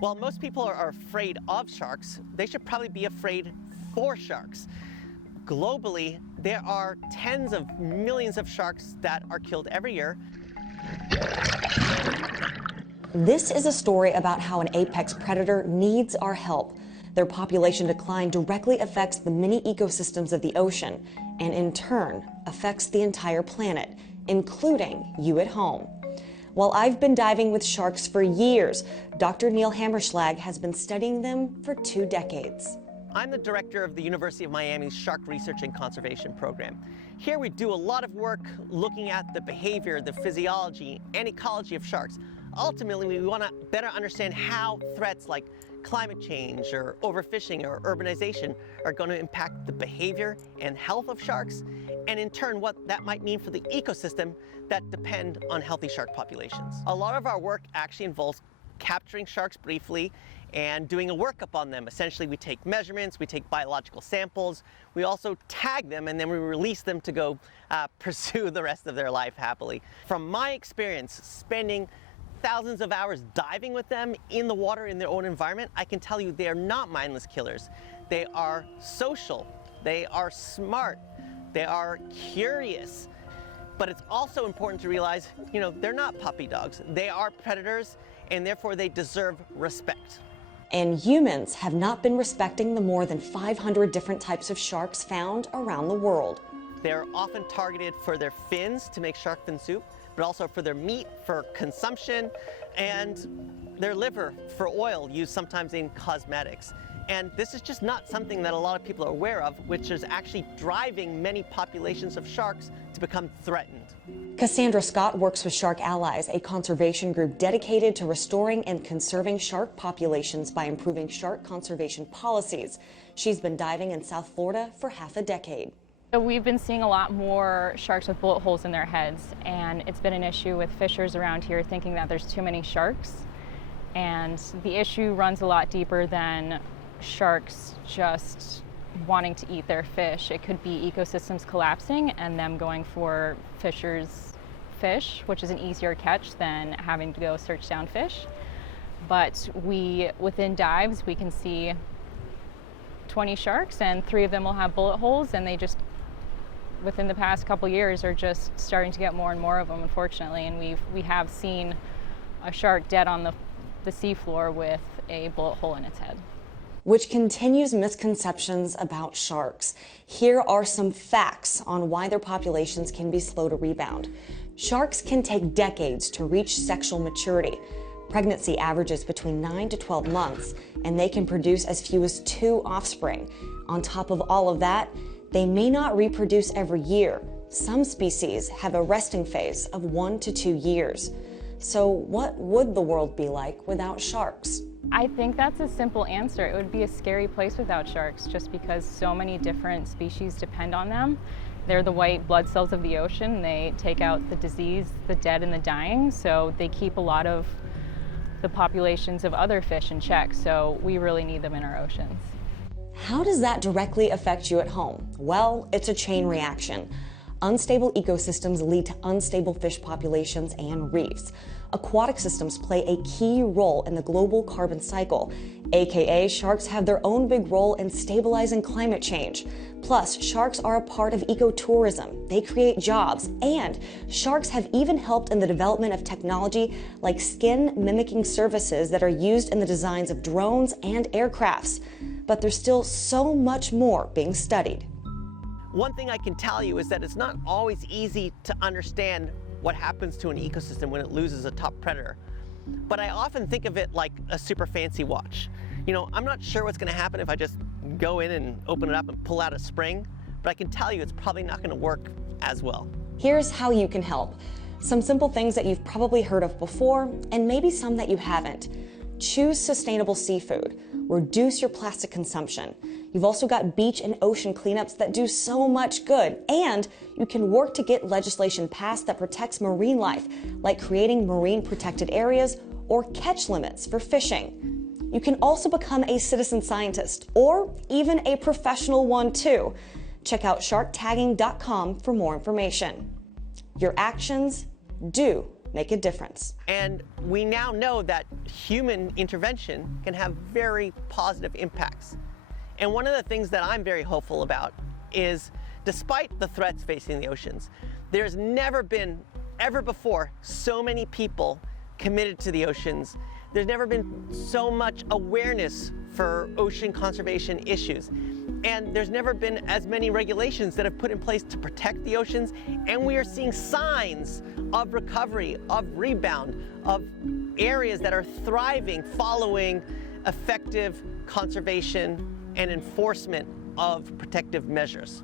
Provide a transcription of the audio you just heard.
While most people are afraid of sharks, they should probably be afraid for sharks. Globally, there are tens of millions of sharks that are killed every year. This is a story about how an apex predator needs our help. Their population decline directly affects the many ecosystems of the ocean, and in turn affects the entire planet, including you at home. While I've been diving with sharks for years, Dr. Neil Hammerschlag has been studying them for 2 decades. I'm the director of the University of Miami's Shark Research and Conservation Program. Here we do a lot of work looking at the behavior, the physiology, and ecology of sharks. Ultimately, we want to better understand how threats like climate change or overfishing or urbanization are going to impact the behavior and health of sharks, and in turn what that might mean for the ecosystem that depend on healthy shark populations. A lot of our work actually involves capturing sharks briefly and doing a workup on them. Essentially, we take measurements, we take biological samples, we also tag them, and then we release them to go pursue the rest of their life happily. From my experience spending thousands of hours diving with them in the water in their own environment, I can tell you they are not mindless killers. They are social, they are smart, they are curious. But it's also important to realize, they're not puppy dogs. They are predators, and therefore they deserve respect. And humans have not been respecting the more than 500 different types of sharks found around the world. They're often targeted for their fins to make shark fin soup, but also for their meat for consumption, and their liver for oil used sometimes in cosmetics. And this is just not something that a lot of people are aware of, which is actually driving many populations of sharks to become threatened. Cassandra Scott works with Shark Allies, a conservation group dedicated to restoring and conserving shark populations by improving shark conservation policies. She's been diving in South Florida for half a decade. So we've been seeing a lot more sharks with bullet holes in their heads, and it's been an issue with fishers around here thinking that there's too many sharks. And the issue runs a lot deeper than sharks just wanting to eat their fish. It could be ecosystems collapsing and them going for fishers' fish, which is an easier catch than having to go search down fish. But within dives, we can see 20 sharks, and 3 of them will have bullet holes, and they just, within the past couple years, are just starting to get more and more of them, unfortunately. And we have seen a shark dead on the seafloor with a bullet hole in its head. Which continues misconceptions about sharks. Here are some facts on why their populations can be slow to rebound. Sharks can take decades to reach sexual maturity. Pregnancy averages between 9 to 12 months, and they can produce as few as 2 offspring. On top of all of that, they may not reproduce every year. Some species have a resting phase of 1 to 2 years. So what would the world be like without sharks? I think that's a simple answer. It would be a scary place without sharks, just because so many different species depend on them. They're the white blood cells of the ocean. They take out the disease, the dead, and the dying, so they keep a lot of the populations of other fish in check, so we really need them in our oceans. How does that directly affect you at home? Well, it's a chain reaction. Unstable ecosystems lead to unstable fish populations and reefs. Aquatic systems play a key role in the global carbon cycle, aka sharks have their own big role in stabilizing climate change. Plus, sharks are a part of ecotourism. They create jobs, and sharks have even helped in the development of technology like skin mimicking services that are used in the designs of drones and aircrafts. But there's still so much more being studied. One thing I can tell you is that it's not always easy to understand what happens to an ecosystem when it loses a top predator. But I often think of it like a super fancy watch. I'm not sure what's going to happen if I just go in and open it up and pull out a spring, but I can tell you it's probably not going to work as well. Here's how you can help. Some simple things that you've probably heard of before, and maybe some that you haven't. Choose sustainable seafood. Reduce your plastic consumption. You've also got beach and ocean cleanups that do so much good, and you can work to get legislation passed that protects marine life, like creating marine protected areas or catch limits for fishing. You can also become a citizen scientist, or even a professional one too. Check out sharktagging.com for more information. Your actions do make a difference. And we now know that human intervention can have very positive impacts. And one of the things that I'm very hopeful about is, despite the threats facing the oceans, there's never been, ever before, so many people committed to the oceans. There's never been so much awareness for ocean conservation issues. And there's never been as many regulations that have put in place to protect the oceans. And we are seeing signs of recovery, of rebound, of areas that are thriving following effective conservation and enforcement of protective measures.